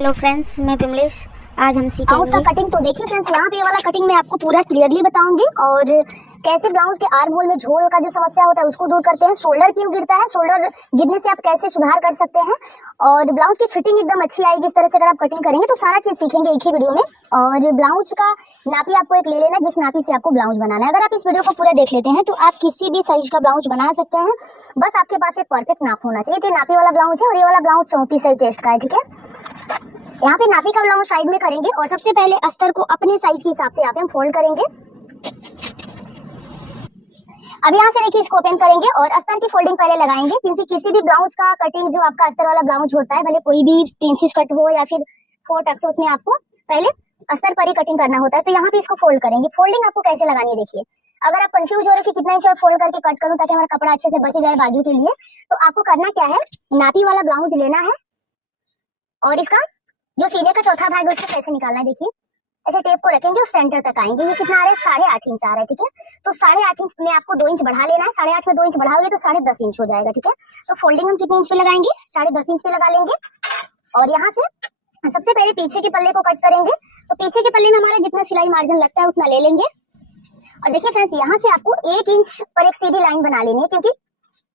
Hello friends, मैं पिमलेश। आज हम ब्लाउज का सीखेंगे। कटिंग तो देखिए फ्रेंड्स, यहाँ पे ये वाला कटिंग मैं आपको पूरा क्लियरली बताऊंगी और कैसे ब्लाउज के आर्म होल में झोल का जो समस्या होता है उसको दूर करते हैं। शोल्डर क्यों गिरता है, शोल्डर गिरने से आप कैसे सुधार कर सकते हैं और ब्लाउज की फिटिंग एकदम अच्छी आएगी इस तरह से अगर आप कटिंग करेंगे तो सारा चीज सीखेंगे एक ही वीडियो में। और ब्लाउज का नापी आपको एक ले लेना जिस नापी से आपको ब्लाउज बनाना है। अगर आप इस वीडियो को पूरा देख लेते हैं तो आप किसी भी साइज का ब्लाउज बना सकते हैं, बस आपके पास एक परफेक्ट नाप होना चाहिए। तो नापी वाला ब्लाउज है और ये वाला ब्लाउज 34 साइज चेस्ट का है, ठीक है। यहाँ पे नापी का ब्लाउज साइड में करेंगे और सबसे पहले अस्तर को अपने साइज के हिसाब से यहाँ पे हम फोल्ड करेंगे। अब यहाँ से देखिए इसको ओपन करेंगे और अस्तर की फोल्डिंग पहले लगाएंगे, क्योंकि किसी भी ब्लाउज का कटिंग जो आपका अस्तर वाला ब्लाउज होता है, भले कोई भी प्रिंसेस कट हो या फिर 4 टक्स, उसमें आपको पहले अस्तर पर ही कटिंग करना होता है। तो यहाँ पे इसको फोल्ड करेंगे। फोल्डिंग आपको कैसे लगानी है देखिए। अगर आप कंफ्यूज हो रहे कि कितना इंच और फोल्ड करके कट करूं ताकि हमारा कपड़ा अच्छे से बच जाए बाजू के लिए, तो आपको करना क्या है, नापी वाला ब्लाउज लेना है और इसका जो सीने का चौथा भाग है उसको कैसे निकालना है देखिए। ऐसे टेप को रखेंगे और सेंटर तक आएंगे। ये कितना आ रहा है, 8.5 इंच आ रहा है, ठीक है। तो 8.5 इंच में आपको 2 इंच बढ़ा लेना है। 8.5 में 2 इंच बढ़ाओगे तो 10.5 इंच हो जाएगा, ठीक है। तो फोल्डिंग हम कितने इंच पे लगाएंगे, 10.5 इंच पे लगा लेंगे। और यहाँ से सबसे पहले पीछे के पल्ले को कट करेंगे। तो पीछे के पल्ले में हमारा जितना सिलाई मार्जिन लगता है उतना ले लेंगे। और देखिए फ्रेंड्स, यहाँ से आपको 1 इंच पर एक सीधी लाइन बना लेनी है, क्योंकि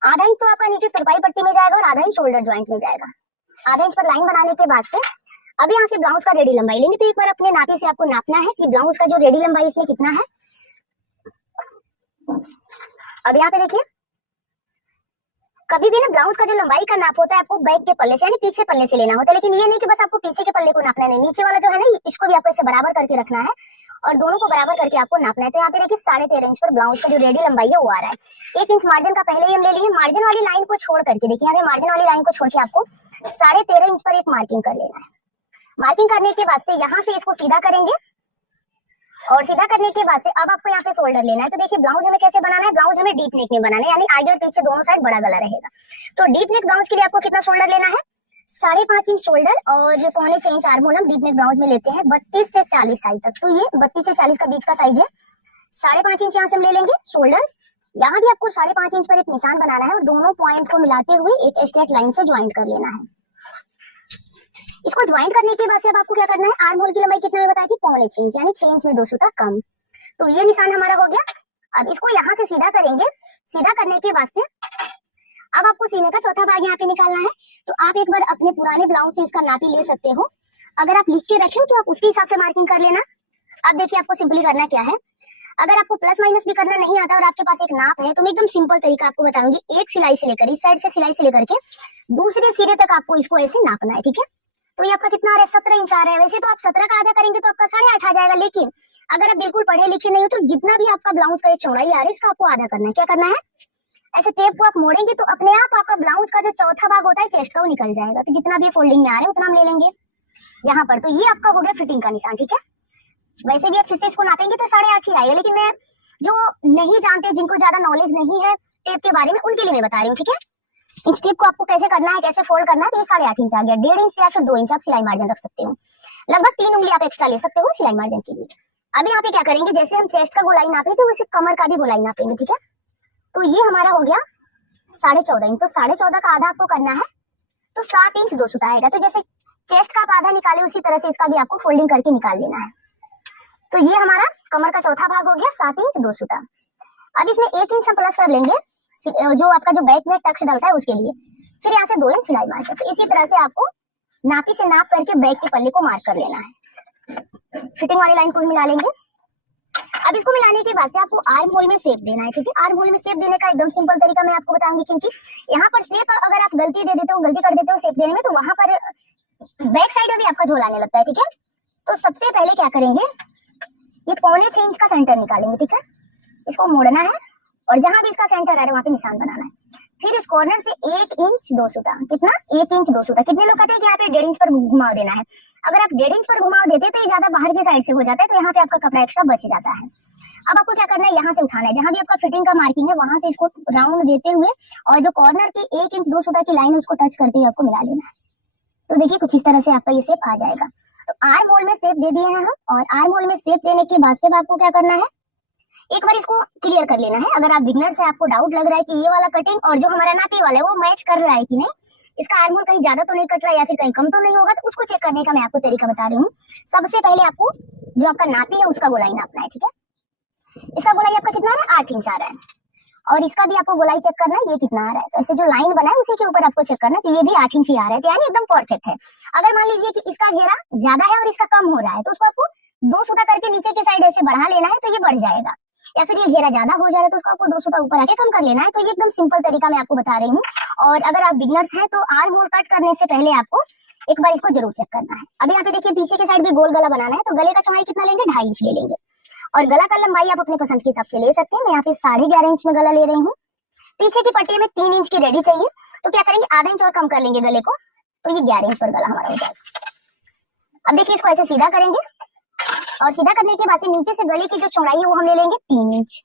आधा इंच तो आपका नीचे तुरपाई पट्टी में जाएगा और आधा इंच शोल्डर ज्वाइंट में जाएगा। आधा इंच पर लाइन बनाने के बाद से अब यहाँ से ब्लाउज का रेडी लंबाई लेंगे। तो एक बार अपने नापी से आपको नापना है कि ब्लाउज का जो रेडी लंबाई इसमें कितना है। अब यहाँ पे देखिए, कभी भी ना ब्लाउज का जो लंबाई का नाप होता है आपको बैक के पल्ले से यानी पीछे पल्ले से लेना होता है, लेकिन ये नहीं कि बस आपको पीछे के पल्ले को नापना नहीं, नीचे वाला जो है ना इसको भी आपको ऐसे बराबर करके रखना है और दोनों को बराबर करके आपको नापना है। तो यहाँ पे देखिए 13.5 इंच पर ब्लाउज का जो रेडी लंबाई है वो आ रहा है। 1 इंच मार्जिन का पहले ही हम ले लिए। मार्जिन वाली लाइन को छोड़ करके देखिए, यहाँ पे मार्जिन वाली लाइन को छोड़ के आपको 13.5 इंच पर एक मार्किंग कर लेना है। मार्किंग करने के बाद से यहाँ से इसको सीधा करेंगे और सीधा करने के बाद से अब आपको यहाँ पे शोल्डर लेना है। तो देखिए ब्लाउज हमें कैसे बनाना है, ब्लाउज हमें डीप नेक में बनाना है, यानी आगे और पीछे दोनों साइड बड़ा गला रहेगा। तो डीप नेक ब्लाउज के लिए आपको कितना शोल्डर लेना है, 5.5 इंच शोल्डर और जो 0.25 इंच आर्म होल हम डीप नेक ब्लाउज में लेते हैं 32 से 40 साइज तक। तो ये 32 से 40 का बीच का साइज है। 5.5 इंच यहाँ से हम ले लेंगे शोल्डर। यहाँ भी आपको 5.5 इंच पर एक निशान बनाना है और दोनों पॉइंट को मिलाते हुए एक स्ट्रेट लाइन से ज्वाइंट कर लेना है। इसको ज्वाइंट करने के बाद से अब आपको क्या करना है, आर्म होल की लंबाई कितना है बताया कि 0.25 इंच, यानी 6 इंच में 2 सूता कम। तो ये निशान हमारा हो गया। अब इसको यहाँ से सीधा करेंगे। सीधा करने के बाद से अब आपको सीने का चौथा भाग यहाँ पे निकालना है। तो आप एक बार अपने पुराने ब्लाउज से इसका नापी ले सकते हो। अगर आप लिख के रखे हो तो आप उसके हिसाब से मार्किंग कर लेना। अब देखिए आपको सिंपली करना क्या है, अगर आपको प्लस माइनस भी करना नहीं आता और आपके पास एक नाप है तो मैं एकदम सिंपल तरीका आपको बताऊंगी। एक सिलाई से लेकर इस साइड से सिलाई से लेकर के दूसरे सिरे तक आपको इसको ऐसे नापना है, ठीक है। तो ये आपका कितना आ रहा है, 17 इंच आ रहा है। वैसे तो आप 17 का आधा करेंगे तो आपका 8.5 आ जाएगा, लेकिन अगर आप बिल्कुल पढ़े लिखे नहीं हो तो जितना भी आपका ब्लाउज का ये चौड़ाई आ रहा है इसका आपको आधा करना है। क्या करना है, ऐसे टेप को आप मोड़ेंगे तो अपने आप आपका ब्लाउज का जो चौथा भाग होता है चेस्ट का वो निकल जाएगा। तो जितना भी फोल्डिंग में आ रहा है उतना हम ले लेंगे यहाँ पर। तो ये आपका हो गया फिटिंग का निशान, ठीक है। वैसे भी आप फिर से इसको नापेंगे तो 8.5 ही आएगा, लेकिन मैं जो नहीं जानते, जिनको ज्यादा नॉलेज नहीं है टेप के बारे में, उनके लिए मैं बता रही हूँ, ठीक है। इंच टेप को आपको कैसे करना है, कैसे फोल्ड करना है। तो ये 8.5 इंच आ गया। 1.5 इंच या फिर 2 इंच आप सिलाई मार्जिन रख सकते हो। लगभग 3 उंगली आप एक्स्ट्रा ले सकते हो सिलाई मार्जिन के लिए। अब यहाँ पे क्या करेंगे, जैसे हम चेस्ट का गोलाई नापे थे वैसे कमर का भी गोलाई नापेंगे, ठीक है। तो ये हमारा हो गया 14.5 इंच। तो 14.5 का आधा आपको करना है तो 7 इंच 2 सूता आएगा। तो जैसे चेस्ट का आप आधा निकाले उसी तरह से इसका भी आपको फोल्डिंग करके निकाल लेना है। तो ये हमारा कमर का चौथा भाग हो गया 7 इंच 2 सूता। अब इसमें 1 इंच हम प्लस कर लेंगे जो आपका जो बैक में टक्स डलता है उसके लिए। फिर यहाँ से 2 इंच सिलाई मार्क। तो इसी तरह से आपको नापी से नाप करके बैक के पल्ले को मार्क कर लेना है। फिटिंग वाली लाइन को मिला लेंगे। अब इसको मिलाने के बाद से आपको आर्म होल में शेप देना है, ठीक है। आर्म होल में शेप देने का एकदम सिंपल तरीका मैं आपको बताऊंगी, क्योंकि यहाँ पर शेप अगर आप गलती दे देते हो, गलती कर देते हो शेप देने में, तो वहां पर बैक साइड में भी आपका झोल आने लगता है, ठीक है। तो सबसे पहले क्या करेंगे, ये 0.25 इंच का सेंटर निकालेंगे, ठीक है। इसको मोड़ना है और जहां भी इसका सेंटर आ रहा है वहां पे निशान बनाना है। फिर इस कॉर्नर से 1 इंच 2 सूता, कितना 1 इंच 2 सूता। कितने लोग कहते हैं कि यहाँ पे 1.5 इंच पर घुमाव देना है। अगर आप 1.5 इंच पर घुमाव देते तो ये ज्यादा बाहर के साइड से हो जाता है, तो यहाँ पे आपका कपड़ा एक्स्ट्रा बच जाता है। अब आपको क्या करना है, यहाँ से उठाना है, जहां भी आपका फिटिंग का मार्किंग है वहां से इसको राउंड देते हुए और जो कॉर्नर की 1 इंच 2 सूता की लाइन है उसको टच करते हुए आपको मिला लेना है। तो देखिए कुछ इस तरह से आपका ये शेप आ जाएगा। तो आर्म होल में शेप दे दिए हैं हम, और आर्म होल में शेप देने के बाद से आपको क्या करना है, एक बार इसको क्लियर कर लेना है। अगर आप बिगनर से आपको डाउट लग रहा है कि ये वाला कटिंग और जो हमारा नापी वाला है वो मैच कर रहा है कि नहीं, इसका आर्म होल कहीं ज्यादा तो नहीं कट रहा है या फिर कहीं कम तो नहीं होगा, तो उसको चेक करने का मैं आपको तरीका बता रही हूँ। सबसे पहले आपको जो आपका नापी है उसका गोलाई नापना है, ठीक है। इसका गोलाई आपका कितना आ रहा है, 8 इंच आ रहा है, और इसका भी आपको गोलाई चेक करना है, ये कितना आ रहा है। तो ऐसे जो लाइन बना है उसी के ऊपर आपको चेक करना है, तो ये भी 8 इंच ही आ रहा है, तो यानी एकदम परफेक्ट है। अगर मान लीजिए कि इसका घेरा ज्यादा है और इसका कम हो रहा है, तो उसको आपको 2 सूता करके नीचे के साइड ऐसे बढ़ा लेना है, तो ये बढ़ जाएगा। या फिर ये घेरा ज्यादा हो जा रहा है तो उसको आपको 2 सूता ऊपर आके कम कर लेना है। तो ये एकदम सिंपल तरीका मैं आपको बता रही हूँ। और अगर आप बिगनर्स हैं तो आर्म होल कट करने से पहले आपको एक बार इसको जरूर चेक करना है। अभी यहाँ पे देखिए पीछे के साइड भी गोल गला बनाना है, तो गले का चौड़ाई कितना लेंगे, 2.5 इंच ले लेंगे। और गला का लंबाई आप अपने पसंद के हिसाब से ले सकते हैं। मैं यहाँ पे 11.5 इंच में गला ले रही हूँ। पीछे की पट्टी में 3 इंच की रेडी चाहिए, तो क्या करेंगे, आधा इंच और कम कर लेंगे गले को, तो ये 11 इंच पर गला हमारा हो जाएगा। अब देखिए इसको ऐसे सीधा करेंगे, और सीधा करने के बाद से नीचे से गले की जो चौड़ाई है वो हम ले लेंगे 3 इंच,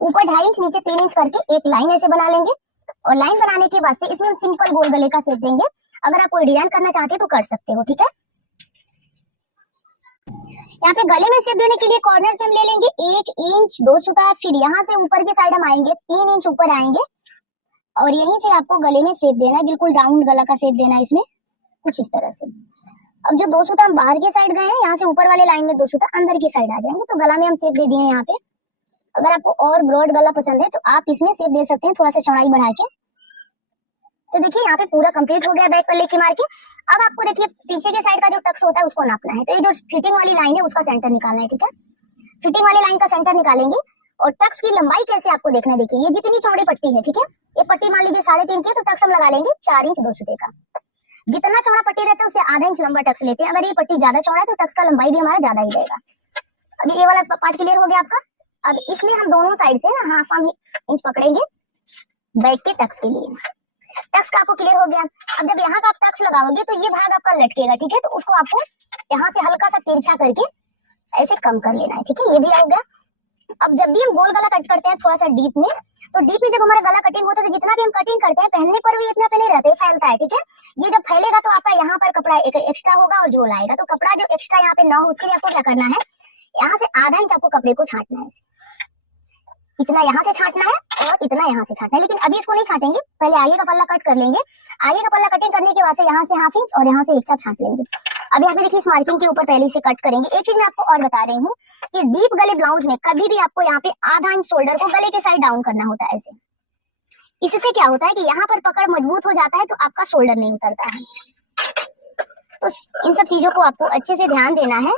ऊपर 2.5 इंच, नीचे 3 इंच करके एक लाइन ऐसे बना लेंगे। और लाइन बनाने के बाद से इसमें हम सिंपल गोल गले का शेप देंगे। अगर आप कोई डिजाइन करना चाहते हैं तो कर सकते हो, ठीक है। यहाँ पे गले में शेप देने के लिए कॉर्नर से हम ले लेंगे 1 इंच 2 सूता, फिर यहाँ से ऊपर की साइड हम आएंगे 3 इंच ऊपर आएंगे, और यहीं से आपको गले में शेप देना है, बिल्कुल राउंड गला का शेप देना है इसमें, कुछ इस तरह से। अब जो 2 सूता हम बाहर के साइड गए हैं, यहाँ से ऊपर वाले लाइन में 2 सूता अंदर की साइड आ जाएंगे, तो गला में हम शेप दे दिए यहाँ पे। अगर आपको और ब्रॉड गला पसंद है तो आप इसमें शेप दे सकते हैं, थोड़ा सा चौड़ाई बढ़ा के। तो देखिए यहाँ पे पूरा कंप्लीट हो गया बैक पल्ले की मार्किंग। अब आपको देखिए पीछे के साइड का जो टक्स होता है उसको नापना है, तो ये जो फिटिंग वाली लाइन है उसका सेंटर निकालना है, ठीक है। फिटिंग वाली लाइन का सेंटर निकालेंगे, और टक्स की लंबाई कैसे आपको देखना है, देखिए ये जितनी चौड़ी पट्टी है, ठीक है, ये पट्टी मान लीजिए 3.5 की है, तो टक्स हम लगा लेंगे 4 इंच 2 सूते का। जितना चौड़ा पट्टी रहता है उससे आधा इंच लंबा टक्स लेते हैं। अगर ये पट्टी ज्यादा चौड़ा है तो टक्स का लंबाई भी हमारा ज्यादा ही रहेगा। अभी ये वाला पार्ट क्लियर हो गया आपका। अब इसमें हम दोनों साइड से ना हाफ इंच पकड़ेंगे बैक के टक्स के लिए। टक्स का आपको क्लियर हो गया। अब जब यहाँ का आप टक्स लगाओगे तो ये भाग आपका लटकेगा, ठीक है, तो उसको आपको यहाँ से हल्का सा तिरछा करके ऐसे कम कर लेना है, ठीक है, ये भी हो गया। अब जब भी हम गोल गला कट करते हैं थोड़ा सा डीप में, तो डीप में जब हमारा गला कटिंग होता है तो जितना भी हम कटिंग करते हैं पहनने पर भी इतना पे नहीं रहता है, फैलता है, ठीक है। ये जब फैलेगा तो आपका यहाँ पर कपड़ा एक एक्स्ट्रा होगा और झोल आएगा, तो कपड़ा जो एक्स्ट्रा यहाँ पे ना हो उसके लिए आपको क्या करना है, यहाँ से आधा इंच आपको कपड़े को छांटना है, इतना यहाँ से छांटना है और इतना यहाँ से छांटना है। लेकिन अभी इसको नहीं छाटेंगे, पहले आगे का पल्ला कट कर लेंगे। आगे का पल्ला कटिंग करने के बाद से यहाँ से हाफ इंच और यहाँ से एक चाप छांट लेंगे। अब यहाँ पे देखिए इस मार्किंग के ऊपर पहले से कट करेंगे। एक चीज मैं आपको और बता रही हूँ कि डीप गले ब्लाउज में कभी भी आपको यहाँ पे आधा इंच शोल्डर को गले के साइड डाउन करना होता है ऐसे। इससे क्या होता है कि यहाँ पर पकड़ मजबूत हो जाता है तो आपका शोल्डर नहीं उतरता है। तो इन सब चीजों को आपको अच्छे से ध्यान देना है।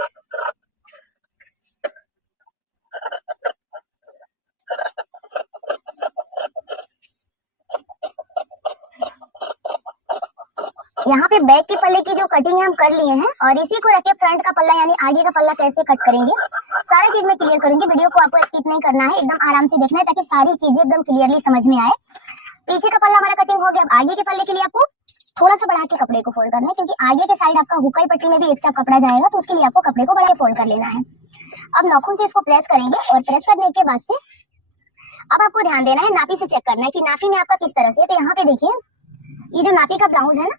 यहाँ पे बैक के पल्ले की जो कटिंग है हम कर लिए हैं, और इसी को रख के फ्रंट का पल्ला यानी आगे का पल्ला कैसे कट करेंगे सारी चीज में क्लियर करेंगे। वीडियो को आपको स्किप नहीं करना है, एकदम आराम से देखना है ताकि सारी चीजें एकदम क्लियरली समझ में आए। पीछे का पल्ला हमारा कटिंग हो गया। अब आगे के पल्ले के लिए आपको थोड़ा सा बढ़ा के कपड़े को फोल्ड करना है, क्योंकि आगे के साइड आपका हुकाई पट्टी में भी एक चाप कपड़ा जाएगा, तो उसके लिए आपको कपड़े को बढ़ा के फोल्ड कर लेना है। अब नाखून से इसको प्रेस करेंगे, और प्रेस करने के बाद से अब आपको ध्यान देना है, नापी से चेक करना है कि नापी में आपका किस तरह से। तो यहाँ पे देखिए ये जो नापी का ब्लाउज है ना,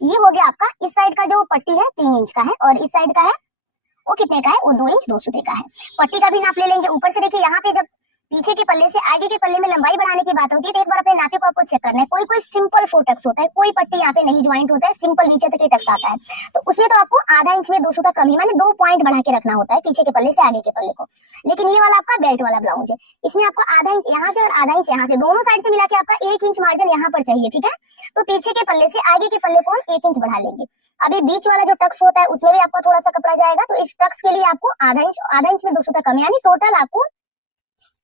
ये हो गया आपका, इस साइड का जो पट्टी है 3 इंच का है, और इस साइड का है वो कितने का है, वो 2 इंच 2 सूते का है। पट्टी का भी नाप ले लेंगे। ऊपर से देखिए यहाँ पे जब पीछे के पल्ले से आगे के पल्ले में लंबाई बढ़ाने की बात होती है तो एक बार अपने नापे को आपको चेक करना है। कोई कोई सिंपल 4 टक्स होता है, कोई पट्टी यहाँ पे नहीं ज्वाइंट होता है, सिंपल नीचे तक टक्स आता है, तो उसमें तो आपको आधा इंच में 2 सूता कम ही, माने 2 पॉइंट बढ़ा के रखना होता है पीछे के पल्ले से आगे के पल्ले को। लेकिन ये वाला आपका बेल्ट वाला ब्लाउज है, इसमें आपको आधा इंच यहाँ से और आधा इंच यहाँ से, दोनों साइड से मिला के आपका 1 इंच मार्जिन यहाँ पर चाहिए, ठीक है। तो पीछे के पल्ले से आगे के पल्ले को हम 1 इंच बढ़ा लेंगे। अभी बीच वाला जो टक्स होता है उसमें भी आपका थोड़ा सा कपड़ा जाएगा, तो इस टक्स के लिए आपको आधा इंच में 2 सूता कम, यानी टोटल आपको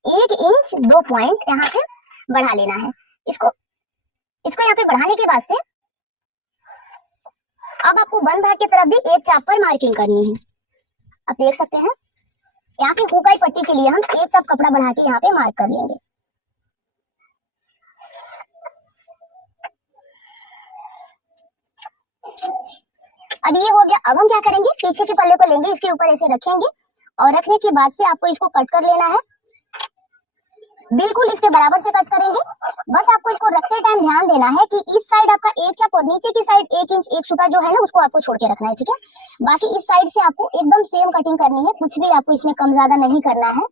1 इंच 2 पॉइंट यहाँ से बढ़ा लेना है। इसको यहाँ पे बढ़ाने के बाद से अब आपको बंद भाग की तरफ भी एक चाप पर मार्किंग करनी है। आप देख सकते हैं यहाँ पे हुकाई पट्टी के लिए हम एक चाप कपड़ा बढ़ा के यहाँ पे मार्क कर लेंगे। अब ये हो गया। अब हम क्या करेंगे, पीछे के पल्ले को लेंगे, इसके ऊपर ऐसे रखेंगे, और रखने के बाद से आपको इसको कट कर लेना है, बिल्कुल इसके बराबर से कट करेंगे। बस आपको इसको रखते टाइम ध्यान देना है कि इस साइड आपका एक चाप और नीचे की साइड 1 इंच 1 सूता जो है ना उसको आपको छोड़ के रखना है, ठीक है। बाकी इस साइड से आपको एकदम सेम कटिंग करनी है, कुछ भी आपको इसमें कम ज्यादा नहीं करना है।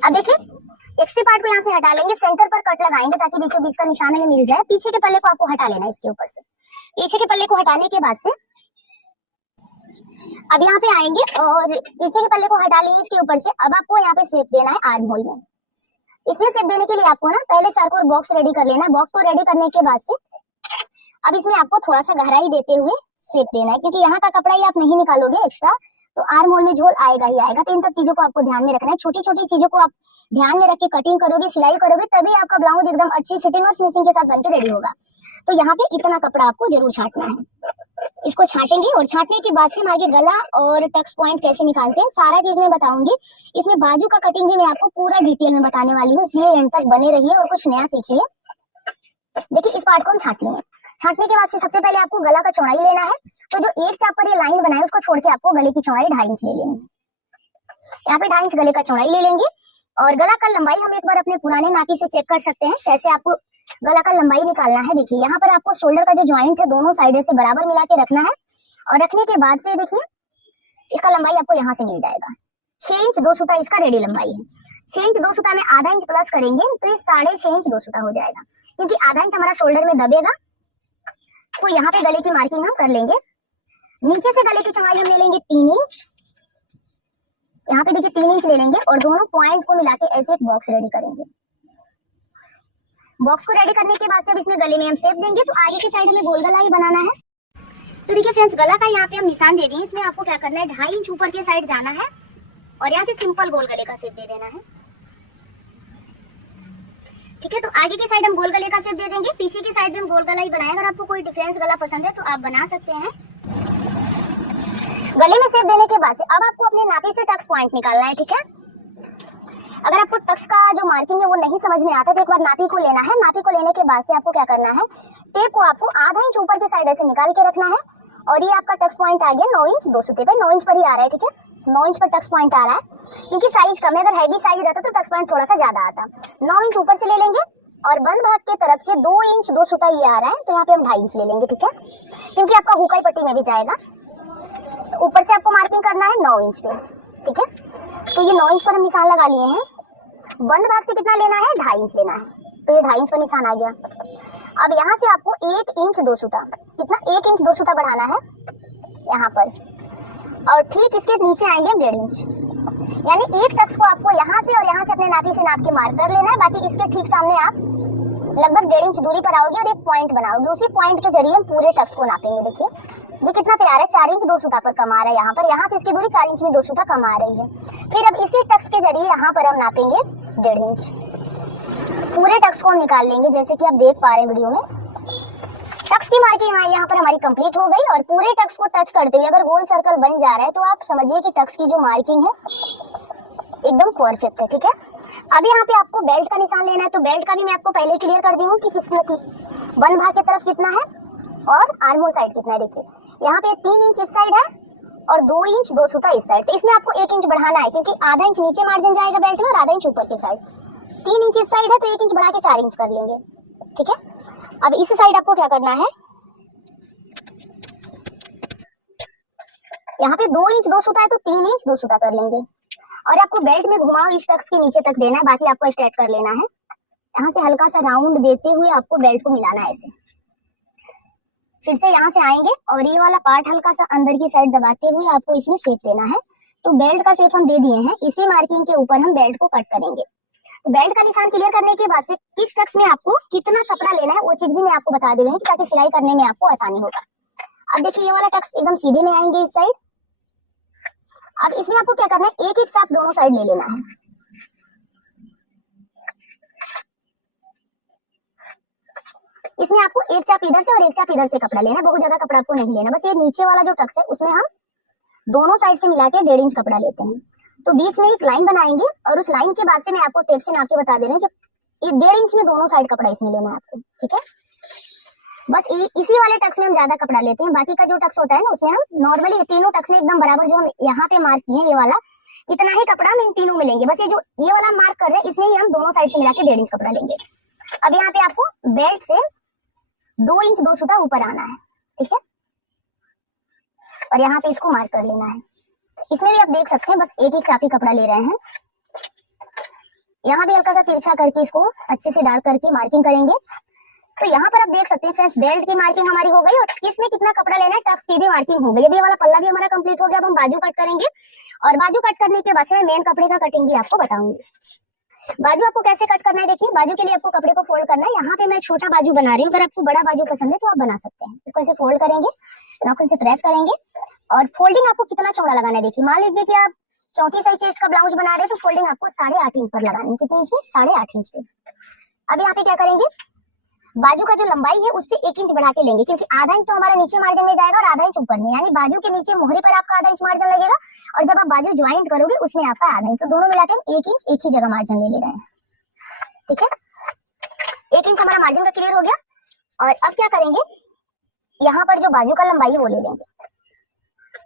अब देखिए एक्स्ट्रा पार्ट को यहाँ से हटा लेंगे, सेंटर पर कट लगाएंगे ताकि बीचों बीच का निशान हमें मिल जाए। पीछे के पल्ले को आपको हटा लेना है इसके ऊपर से। पीछे के पल्ले को हटाने के बाद से अब यहाँ पे आएंगे और पीछे के पल्ले को हटा लेंगे इसके ऊपर से। अब आपको यहाँ पे शेप देना है आर्म होल में। इसमें शेप देने के लिए आपको ना पहले चारकोर बॉक्स रेडी कर लेना है। बॉक्स को रेडी करने के बाद से अब इसमें आपको थोड़ा सा गहराई देते हुए शेप देना है, क्योंकि यहाँ का कपड़ा ही आप नहीं निकालोगे एक्स्ट्रा तो आर्म होल में झोल आएगा ही आएगा। तो इन सब चीजों को आपको ध्यान में रखना है। छोटी छोटी चीजों को आप ध्यान में रख के कटिंग करोगे, सिलाई करोगे, तभी आपका ब्लाउज एकदम अच्छी फिटिंग और फिनिशिंग के साथ बनके रेडी होगा। तो यहाँ पे इतना कपड़ा आपको जरूर छांटना है। इसको छांटेंगे और छांटने के बाद से हम आगे गला और टक्स पॉइंट कैसे निकालते हैं सारा चीज मैं बताऊंगी। इसमें बाजू का कटिंग भी मैं आपको पूरा डिटेल में बताने वाली हूँ, इसलिए एंड तक बने रहिए और कुछ नया सीखिए। देखिए इस पार्ट को हम छांट लेंगे। छांटने के बाद से सबसे पहले आपको गला का चौड़ाई लेना है। तो जो एक चाप पर ये लाइन बनाए उसको छोड़ के आपको गले की चौड़ाई 2.5 इंच ले लेनी है। यहाँ पे 2.5 इंच गले का चौड़ाई ले लेंगे और गला का लंबाई हम एक बार अपने पुराने नापी से चेक कर सकते हैं कैसे आपको गला का लंबाई निकालना है। देखिए यहाँ पर आपको शोल्डर का जो ज्वाइंट है दोनों साइड से बराबर मिला के रखना है और रखने के बाद से देखिए इसका लंबाई आपको यहाँ से मिल जाएगा। 6 इंच 2 सूता इसका रेडी लंबाई है। 6 इंच 2 सूता में आधा इंच प्लस करेंगे तो ये 6.5 इंच 2 सूता हो जाएगा, क्योंकि आधा इंच हमारा शोल्डर में दबेगा। तो यहाँ पे गले की मार्किंग हम कर लेंगे। नीचे से गले की चौड़ाई हम ले लेंगे 3 इंच। यहाँ पे देखिए 3 इंच ले लेंगे और दोनों पॉइंट को मिला के ऐसे एक बॉक्स रेडी करेंगे। बॉक्स को रेडी करने के बाद से अब इसमें गले में हम शेप देंगे। तो आगे की साइड हमें गोल गला ही बनाना है। तो देखिए फ्रेंड्स गला का यहाँ पे हम निशान दे दिए। इसमें आपको क्या करना है 2.5 इंच ऊपर की साइड जाना है और यहाँ से सिंपल गोल गले का शेप दे देना है। ठीक है, तो आगे की साइड हम गोल गले का शेप दे देंगे, पीछे की साइड भी हम गोल गला ही बनाएंगे। अगर आपको कोई डिफरेंस गला पसंद है तो आप बना सकते हैं। गले में शेप देने के बाद से अब आपको अपने नापी से टक्स पॉइंट निकालना है। ठीक है, अगर आपको टक्स का जो मार्किंग है वो नहीं समझ में आता तो एक बार नापी को लेना है। नापी को लेने के बाद से आपको क्या करना है टेप को आपको आधा इंच ऊपर की साइड ऐसे निकाल के रखना है और ये आपका टक्स पॉइंट आ गया 9 इंच 2 सूते पे। 9 इंच पर ही आ रहा है। ठीक है, 9 इंच पर टक्स पॉइंट आ रहा है, क्योंकि साइज कम है। अगर हैवी साइज रहता तो टक्स पॉइंट थोड़ा सा ज्यादा आता। 9 इंच ऊपर से ले लेंगे और बंद भाग के तरफ से 2 इंच 2 सूता ये आ रहा है तो यहाँ पे हम 2.5 इंच ले लेंगे। ठीक है, क्योंकि आपका हुकाई पट्टी में भी जाएगा। ऊपर से आपको मार्किंग करना है 9 इंच पे। ठीक है, तो ये 9 इंच पर हम निशान लगा लिए हैं। बंद भाग से कितना लेना है 2.5 इंच लेना है, तो ये 2.5 इंच पर निशान आ गया। अब यहाँ से आपको 1 इंच 2 सूता, कितना 1 इंच 2 सूता बढ़ाना है यहाँ पर और ठीक इसके नीचे आएंगे 1.5 इंच। यानी एक टक्स को आपको यहाँ से और यहाँ से अपने नापी से नाप के मार्क कर लेना है। बाकी इसके ठीक सामने आप लगभग 1.5 इंच दूरी पर आओगे और एक पॉइंट बनाओगे। उसी पॉइंट के जरिए हम पूरे टक्स को नापेंगे। देखिए ये कितना प्यारा है, 4 इंच 2 सूता पर कम आ रहा है यहाँ पर। यहाँ से इसकी दूरी 4 इंच में 2 सूता कम आ रही है। फिर अब इसी टक्स के जरिए यहाँ पर हम नापेंगे 1.5 इंच। पूरे टक्स को हम निकाल लेंगे जैसे कि आप देख पा रहे हैं वीडियो में। टक्स की मार्किंग यहाँ पर हमारी कंप्लीट हो गई और पूरे टक्स को टच करते हुए अगर गोल सर्कल बन जा रहा है तो आप समझिए कि टक्स की जो मार्किंग है एकदम परफेक्ट है। ठीक है, अब यहाँ पे आपको बेल्ट का निशान लेना है। तो बेल्ट का भी मैं आपको पहले क्लियर कर दी हूँ कि किसने की बंद भाग की तरफ कितना है और आर्म होल साइड कितना है। देखिए यहाँ पे 3 इंच इस साइड है और 2 इंच 2 सूता इस साइड। तो इसमें आपको 1 इंच बढ़ाना है, क्योंकि आधा इंच नीचे मार्जिन जाएगा बेल्ट में और आधा इंच ऊपर की साइड। 3 इंच इस साइड है तो 1 इंच बढ़ा के 4 इंच कर लेंगे। ठीक है, अब इस साइड आपको क्या करना है यहाँ पे 2 इंच 2 सूता है तो 3 इंच 2 सूता कर लेंगे और आपको बेल्ट में घुमाव इस टक्स के नीचे तक देना है। बाकी आपको स्ट्रेट कर लेना है। यहाँ से हल्का सा राउंड देते हुए आपको बेल्ट को मिलाना है ऐसे। फिर से यहाँ से आएंगे और ये वाला पार्ट हल्का सा अंदर की साइड दबाते हुए आपको इसमें शेप देना है। तो बेल्ट का शेप हम दे दिए हैं, इसी मार्किंग के ऊपर हम बेल्ट को कट करेंगे। तो बेल्ट का निशान क्लियर करने के बाद से किस टक्स में आपको कितना कपड़ा लेना है वो चीज भी मैं आपको बता दे रही हूँ ताकि सिलाई करने में आपको आसानी होगा। अब देखिए ये वाला टक्स एकदम सीधे में आएंगे इस साइड। अब इसमें आपको क्या करना है एक एक चाप दोनों साइड ले लेना है। इसमें आपको एक चाप इधर से और एक चाप इधर से कपड़ा लेना है। बहुत ज्यादा कपड़ा आपको नहीं लेना, बस ये नीचे वाला जो टक्स है उसमें हम दोनों साइड से मिला के 1.5 इंच कपड़ा लेते हैं। तो बीच में एक लाइन बनाएंगे और उस लाइन के बाद से मैं आपको टेप से नाप के बता दे रही हूँ कि 1.5 इंच में दोनों साइड कपड़ा इसमें लेना है आपको। ठीक है, बस इसी वाले टक्स में हम ज्यादा कपड़ा लेते हैं। बाकी का जो टक्स होता है ना उसमें हम नॉर्मली तीनों टक्स में एकदम बराबर जो हम यहाँ पे मार्क किए ये वाला इतना ही कपड़ा हम इन तीनों में लेंगे। बस ये जो ये वाला मार्क कर रहे हैं इसमें ही हम दोनों साइड से मिला के 1.5 इंच कपड़ा लेंगे। अब यहाँ पे आपको बेल्ट से 2 इंच 2 सूता ऊपर आना है। ठीक है, और यहाँ पे इसको मार्क कर लेना है। इसमें भी आप देख सकते हैं बस एक एक चापी कपड़ा ले रहे हैं। यहाँ भी हल्का सा तिरछा करके इसको अच्छे से डार्क करके मार्किंग करेंगे। तो यहाँ पर आप देख सकते हैं फ्रेंड्स, बेल्ट की मार्किंग हमारी हो गई और किस में कितना कपड़ा लेना है टक्स की भी मार्किंग हो गई। अभी ये वाला पल्ला भी हमारा कंप्लीट हो गया। अब हम बाजू कट करेंगे और बाजू कट करने के बाद से मैं मेन कपड़े का कटिंग भी आपको बताऊंगी। बाजू आपको कैसे कट करना है, देखिए बाजू के लिए आपको कपड़े को फोल्ड करना है। यहाँ पे मैं छोटा बाजू बना रही हूँ, अगर आपको बड़ा बाजू पसंद है तो आप बना सकते हैं। इसको ऐसे फोल्ड करेंगे, नाखून से प्रेस करेंगे और फोल्डिंग आपको कितना चौड़ा लगाना है। देखिए मान लीजिए कि आप 34 साइज चेस्ट का ब्लाउज बना रहे हैं तो फोल्डिंग आपको 8.5 इंच पर लगानी है। कितने इंच पे? 8.5 इंच पे। अब यहाँ पे क्या करेंगे, बाजू का जो लंबाई है उससे 1 इंच बढ़ा के लेंगे, क्योंकि आधा इंच तो हमारा नीचे मार्जिन में जाएगा और आधा इंच ऊपर में, यानी बाजू के नीचे मोहरे पर आपका आधा इंच मार्जिन लगेगा और जब आप बाजू ज्वाइंट करोगे उसमें आपका आधा इंच, तो दोनों मिलाकर हम 1 इंच एक ही जगह मार्जिन ले रहे हैं। ठीक है, 1 इंच हमारा मार्जिन का क्लियर हो गया। और अब क्या करेंगे, यहाँ पर जो बाजू का लंबाई है वो ले लेंगे,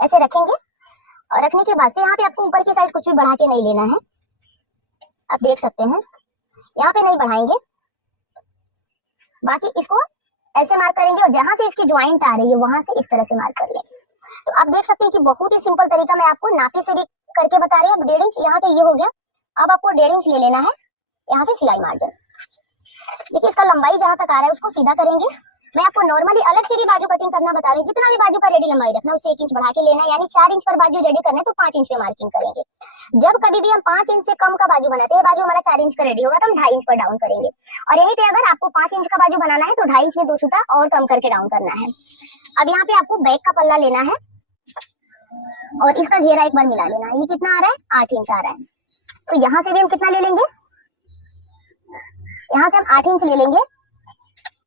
ऐसे रखेंगे और रखने के बाद से यहाँ पे आपको ऊपर की साइड कुछ भी बढ़ा के नहीं लेना है। आप देख सकते हैं यहाँ पे नहीं बढ़ाएंगे, बाकी इसको ऐसे मार्क करेंगे और जहां से इसकी ज्वाइंट आ रही है वहां से इस तरह से मार्क कर लेंगे। तो आप देख सकते हैं कि बहुत ही सिंपल तरीका मैं आपको नापे से भी करके बता रही हूँ। अब 1.5 इंच यहाँ पे ये हो गया। अब आपको 1.5 इंच ले लेना है यहाँ से सिलाई मार्जिन। देखिए इसका लंबाई जहां तक आ रहा है उसको सीधा करेंगे। मैं आपको नॉर्मली अलग से भी बाजू कटिंग करना बता रही हूँ। जितना भी बाजू का रेडी लंबाई रखना है उससे 1 इंच बढ़ा के लेना है, यानी 4 इंच पर बाजू रेडी करना है तो 5 इंच पे मार्किंग करेंगे। जब कभी भी हम 5 इंच से कम का बाजू बनाते हैं, बाजू हमारा 4 इंच का रेडी होगा तो हम 2.5 इंच पर डाउन करेंगे। और यहीं पे अगर आपको 5 इंच का बाजू बनाना है तो 2.5 इंच में 2 सूता और कम करके डाउन करना है। अब यहाँ पे आपको बैक का पल्ला लेना है और इसका घेरा एक बार मिला लेना है। ये कितना आ रहा है? 8 इंच आ रहा है। तो यहाँ से भी हम कितना ले लेंगे, यहाँ से हम 8 इंच ले लेंगे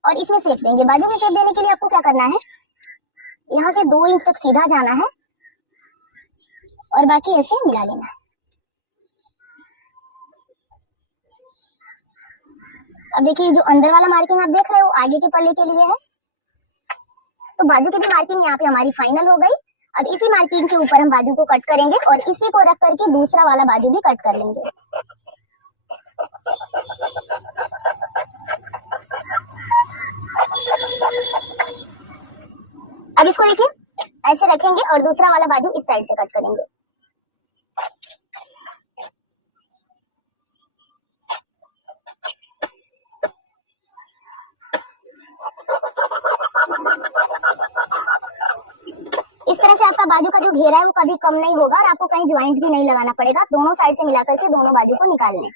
और इसमें शेप देंगे। बाजू में शेप देने के लिए आपको क्या करना है, यहाँ से 2 इंच तक सीधा जाना है और बाकी ऐसे मिला लेना है। अब देखिए जो अंदर वाला मार्किंग आप देख रहे हो आगे के पल्ले के लिए है, तो बाजू की भी मार्किंग यहाँ पे हमारी फाइनल हो गई। अब इसी मार्किंग के ऊपर हम बाजू को कट करेंगे और इसी को रख करके दूसरा वाला बाजू भी कट कर लेंगे। अब इसको देखिए ऐसे रखेंगे और दूसरा वाला बाजू इस साइड से कट करेंगे। इस तरह से आपका बाजू का जो घेरा है वो कभी कम नहीं होगा और आपको कहीं ज्वाइंट भी नहीं लगाना पड़ेगा। दोनों साइड से मिलाकर के दोनों बाजू को निकाल लें।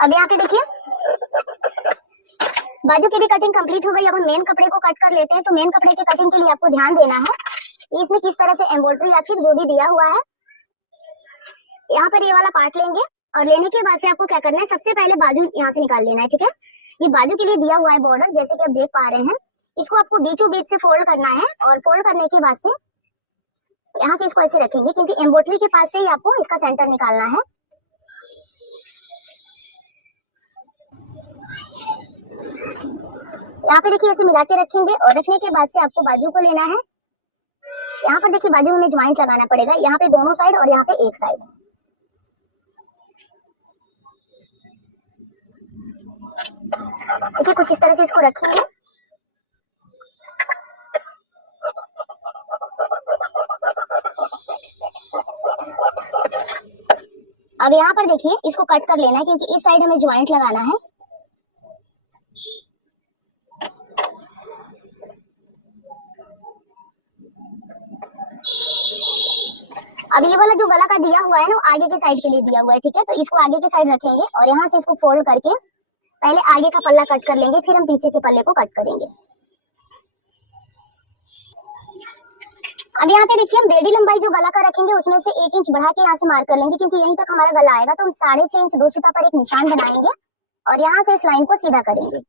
अब यहाँ पे देखिए बाजू की भी कटिंग कंप्लीट हो गई। अब हम मेन कपड़े को कट कर लेते हैं। तो मेन कपड़े के कटिंग के लिए आपको ध्यान देना है इसमें किस तरह से एम्ब्रॉयडरी या फिर जो भी दिया हुआ है, यहाँ पर ये वाला पार्ट लेंगे और लेने के बाद से आपको क्या करना है, सबसे पहले बाजू यहाँ से निकाल लेना है। ठीक है, ये बाजू के लिए दिया हुआ है बॉर्डर, जैसे कि आप देख पा रहे हैं। इसको आपको बीचों बीच से फोल्ड करना है और फोल्ड करने के बाद से यहाँ से इसको ऐसे रखेंगे, क्योंकि एम्ब्रॉयडरी के पास से ही आपको इसका सेंटर निकालना है। यहाँ पे देखिए ऐसे मिला के रखेंगे और रखने के बाद से आपको बाजू को लेना है। यहाँ पर देखिए बाजू में हमें ज्वाइंट लगाना पड़ेगा, यहाँ पे दोनों साइड और यहाँ पे एक साइड। देखिए कुछ इस तरह से इसको रखेंगे। अब यहाँ पर देखिए इसको कट कर लेना है, क्योंकि इस साइड हमें ज्वाइंट लगाना है। अब ये वाला जो गला का दिया हुआ है ना, आगे के साइड के लिए दिया हुआ है। ठीक है, तो इसको आगे के साइड रखेंगे और यहाँ से इसको फोल्ड करके पहले आगे का पल्ला कट कर लेंगे, फिर हम पीछे के पल्ले को कट करेंगे। अब यहाँ पे देखिए हम रेडी लंबाई जो गला का रखेंगे उसमें से 1 इंच बढ़ा के यहाँ से मार्क कर लेंगे, क्योंकि यहीं तक हमारा गला आएगा। तो हम 6.5 इंच 2 सूता पर एक निशान बनाएंगे और यहाँ से इस लाइन को सीधा करेंगे।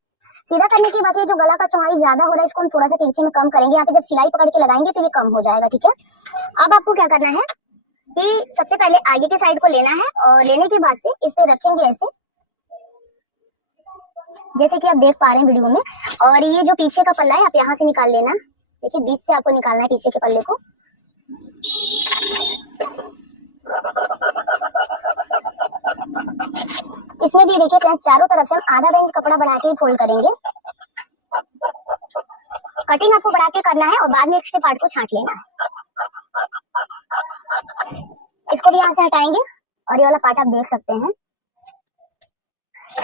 सीधा करने के बाद ये जो गला का चौड़ाई ज्यादा हो रहा है इसको हम थोड़ा सा तिरछे में कम करेंगे। यहाँ पे जब सिलाई पकड़ के लगाएंगे तो ये कम हो जाएगा। ठीक है, अब आपको क्या करना है कि सबसे पहले आगे के साइड को लेना है और लेने के बाद से इस पे रखेंगे ऐसे, जैसे कि आप देख पा रहे हैं वीडियो में। और ये जो पीछे का पल्ला है आप यहाँ से निकाल लेना। देखिए बीच से आपको निकालना है पीछे के पल्ले को। इसमें भी देखिए फ्रेंड्स, चारों तरफ से हम आधा इंच कपड़ा बढ़ा के फोल्ड करेंगे। कटिंग आपको बढ़ा के करना है और बाद में एक्स्ट्रा पार्ट को छांट लेना है। इसको भी यहाँ से हटाएंगे और ये वाला पार्ट आप देख सकते हैं।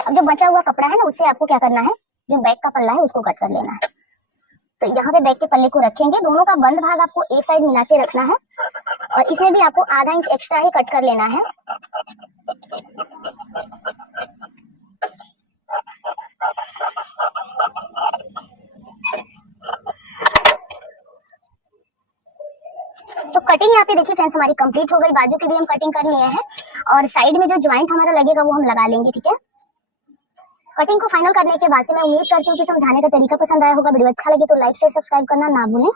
अब जो बचा हुआ कपड़ा है ना, उससे आपको क्या करना है, जो बैक का पल्ला है उसको कट कर लेना है। तो यहाँ पे बैक के पल्ले को रखेंगे, दोनों का बंद भाग आपको एक साइड मिला के रखना है और इसमें भी आपको आधा इंच एक्स्ट्रा ही कट कर लेना है। तो कटिंग यहाँ पे देखिए फ्रेंड्स हमारी कंप्लीट हो गई। बाजू की भी हम कटिंग कर लिए हैं और साइड में जो ज्वाइंट हमारा लगेगा वो हम लगा लेंगे, ठीक है। कटिंग को फाइनल करने के बाद से मैं उम्मीद करती हूँ कि समझाने का तरीका पसंद आया होगा। वीडियो अच्छा लगे तो लाइक शेयर सब्सक्राइब करना ना भूलें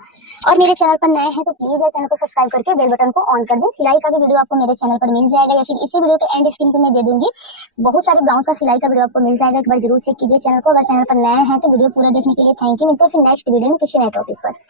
और मेरे चैनल पर नए हैं तो प्लीज यार चैनल को सब्सक्राइब करके बेल बटन को ऑन कर दें। सिलाई का भी वीडियो आपको मेरे चैनल पर मिल जाएगा या फिर इसी वीडियो के एंड स्क्रीन पे मैं दे दूंगी। बहुत सारी ब्लाउज का सिलाई का वीडियो आपको मिल जाएगा, एक बार जरूर चेक कीजिए चैनल को। अगर चैनल पर नए हैं तो वीडियो पूरा देखने के लिए थैंक यू। मिलते हैं फिर नेक्स्ट वीडियो में किसी नए टॉपिक पर।